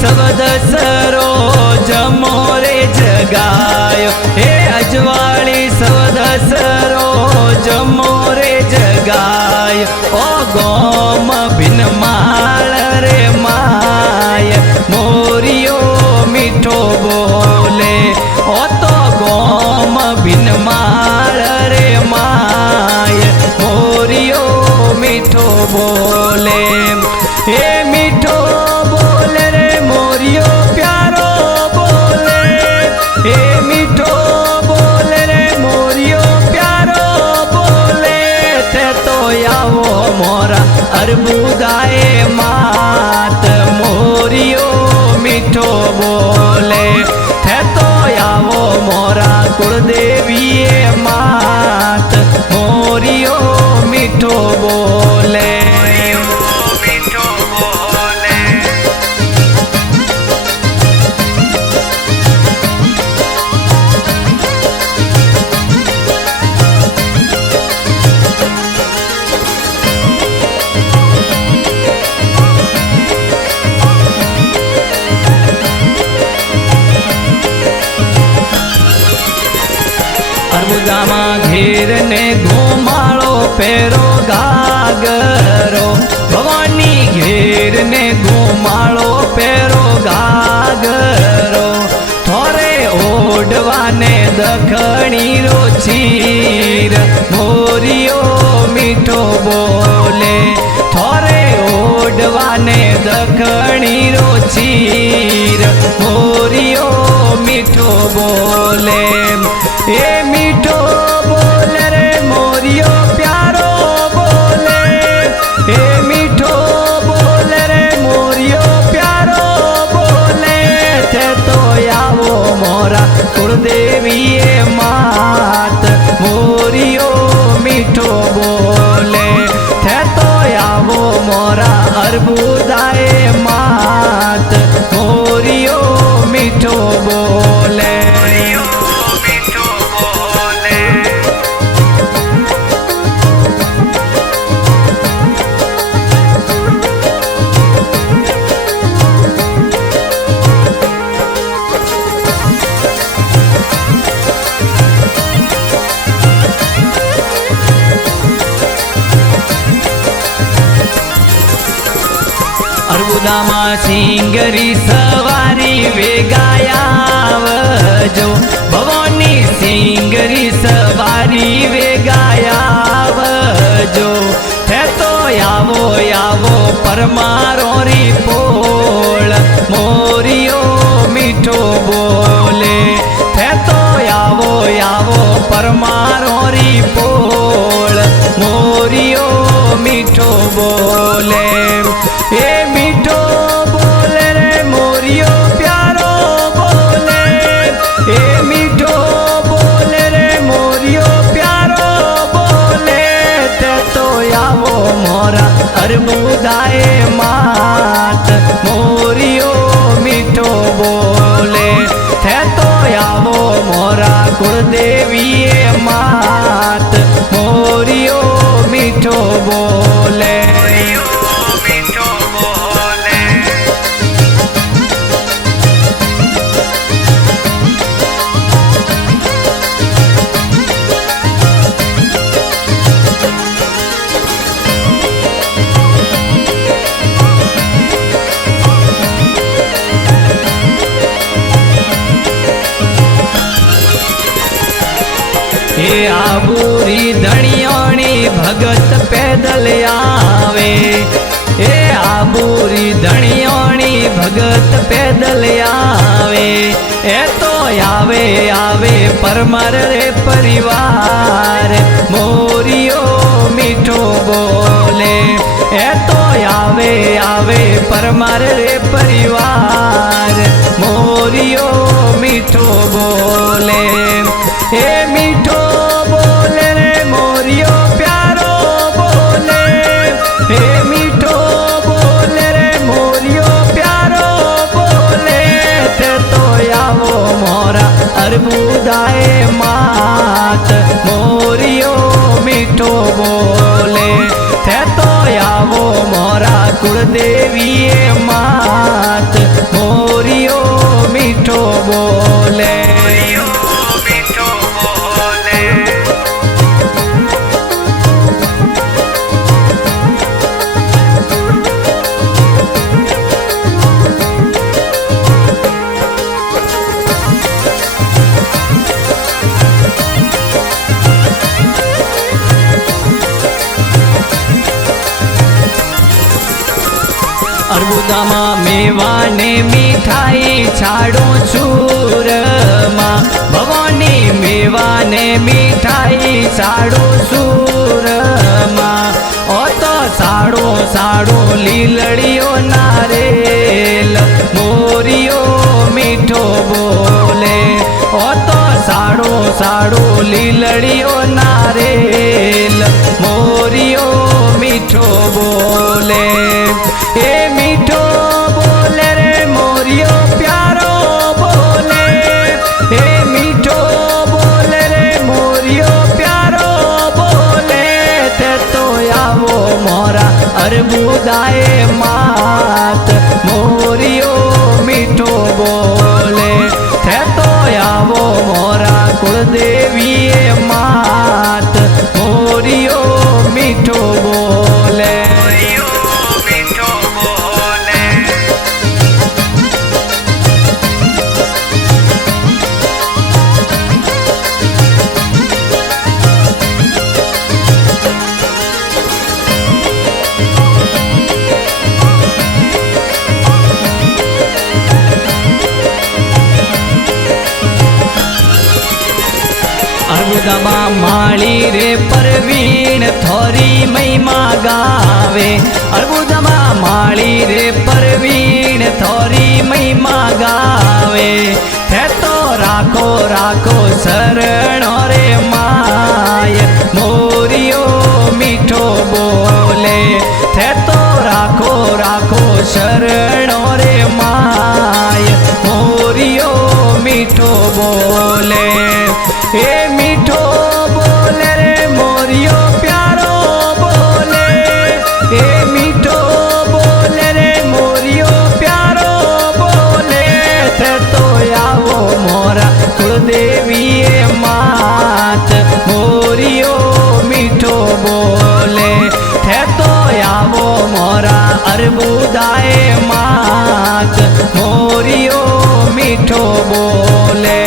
સવદસરો જમો રે જગાયો હે અજવાળી સવદસરો જમો રે જગાય ઓ ગોમ ભીનમાળ રે માય મોરિયો મીઠો બોલે ઓ તો ગોમ ભીનમાળ રે માય મોરિયો મીઠો બોલે હે મીઠો બોલે રે મોરિયો પ્યારો બોલે હે મીઠો બોલે રે મોરિયો પ્યારો બોલે તે તો આવો મોરા અર્બુદાએ માત મોરિયો મીઠો બોલે તે તો આવો મોરા કુળદેવીએ માત મોરિયો મીઠો બોલે અર્બુદામાં ઘેર ને ઘુમાળો પેરો ગાગરો ભવાની ઘેર ને ઘુમાળો પેરો ગાગરો થોરે ઓઢવાને દખણી રો ચીર મોરિયો મીઠો બોલે થોરે ઓઢવાને દખણી રો ચીર મોરિયો મીઠો બોલે એ મીઠો બોલે રે મોરિયો પ્યારો બોલે એ મીઠો બોલે રે મોરિયો પ્યારો બોલે તે તો આવો મોરા કુળદેવીએ માત મોરિયો મીઠો બોલે તે તો આવો મોરા અર્બુદાએ માત મોરિયો મીઠો બોલે અર્બુદામાં સિંગરી સવારી વેગાયાવજો ભવાની સિંગરી સવારી વેગાયાવજો તે તો આવો આવો પરમારો રી પોળ મોરિયો મીઠો બોલે તે તો આવો આવો પરમારો રી પોળ મોરિયો મીઠો બોલે એ મીઠો બોલે રે મોરિયો પ્યારો બોલે એ મીઠો બોલે રે મોરિયો પ્યારો બોલે તે તો આવો મોરા અર્બુદાએ માત મોરિયો મીઠો બોલે તે તો આવો મોરા કુળદેવીએ માત મોરિયો મીઠો બોલે हे आबूरी धणियोणी भगत पैदल आवे हे आबूरी धणियोणी भगत पैदल आवे ए तो आवे आवे परमर रे परिवार मोरियो मीठो बोले ए तो आवे आवे परमर रे परिवार मोरियो मीठो बोले हे मीठो बोले रे मोरियो प्यारो बोले हे मीठो बोले रे मोरियो प्यारो बोले ते तो आवो मोरा अरबुदाए मात मोरियो मीठो बोले ते तो आवो मोरा मोरा कुलदेवीए मात मोरियो मीठो बोले अर्बुदामा मेवा ने मीठाई छाड़ो सूरमा भवानी मेवा ने मीठाई छाड़ो सूरमा ओ तो साड़ो साड़ो लीलड़ियो नारेल मोरियो मीठो बोले ओ तो साड़ो साड़ो लीलड़ियो नारेल मोरियो मीठो बोले ए मीठो बोले रे मोरियो प्यारो बोले ए मीठो बोले रे मोरियो प्यारो बोले थे तो आवो मोरा अर्बुदाए मात मोरियो मीठो बोले थे तो आवो मोरा कुलदेवीए मात मोरियो मीठो बोले अर्बुदामा माली रे परवीन थोरी महिमा गावे अर्बुदामा माली रे परवीन थोरी महिमा गावे थे तो राखो राखो शरणो रे माय मोरियो मीठो बोले थे तो राखो राखो शरणो रे माय मोरियो मीठो बोले ए मीठो बोले रे मोरियो प्यारो बोले ए मीठो बोले रे मोरियो प्यारो बोले थे तो आवो मोरा कुलदेवीए मात मोरियो मीठो बोले थे तो आवो मोरा अर्बुदाए मात मोरियो मीठो बोले।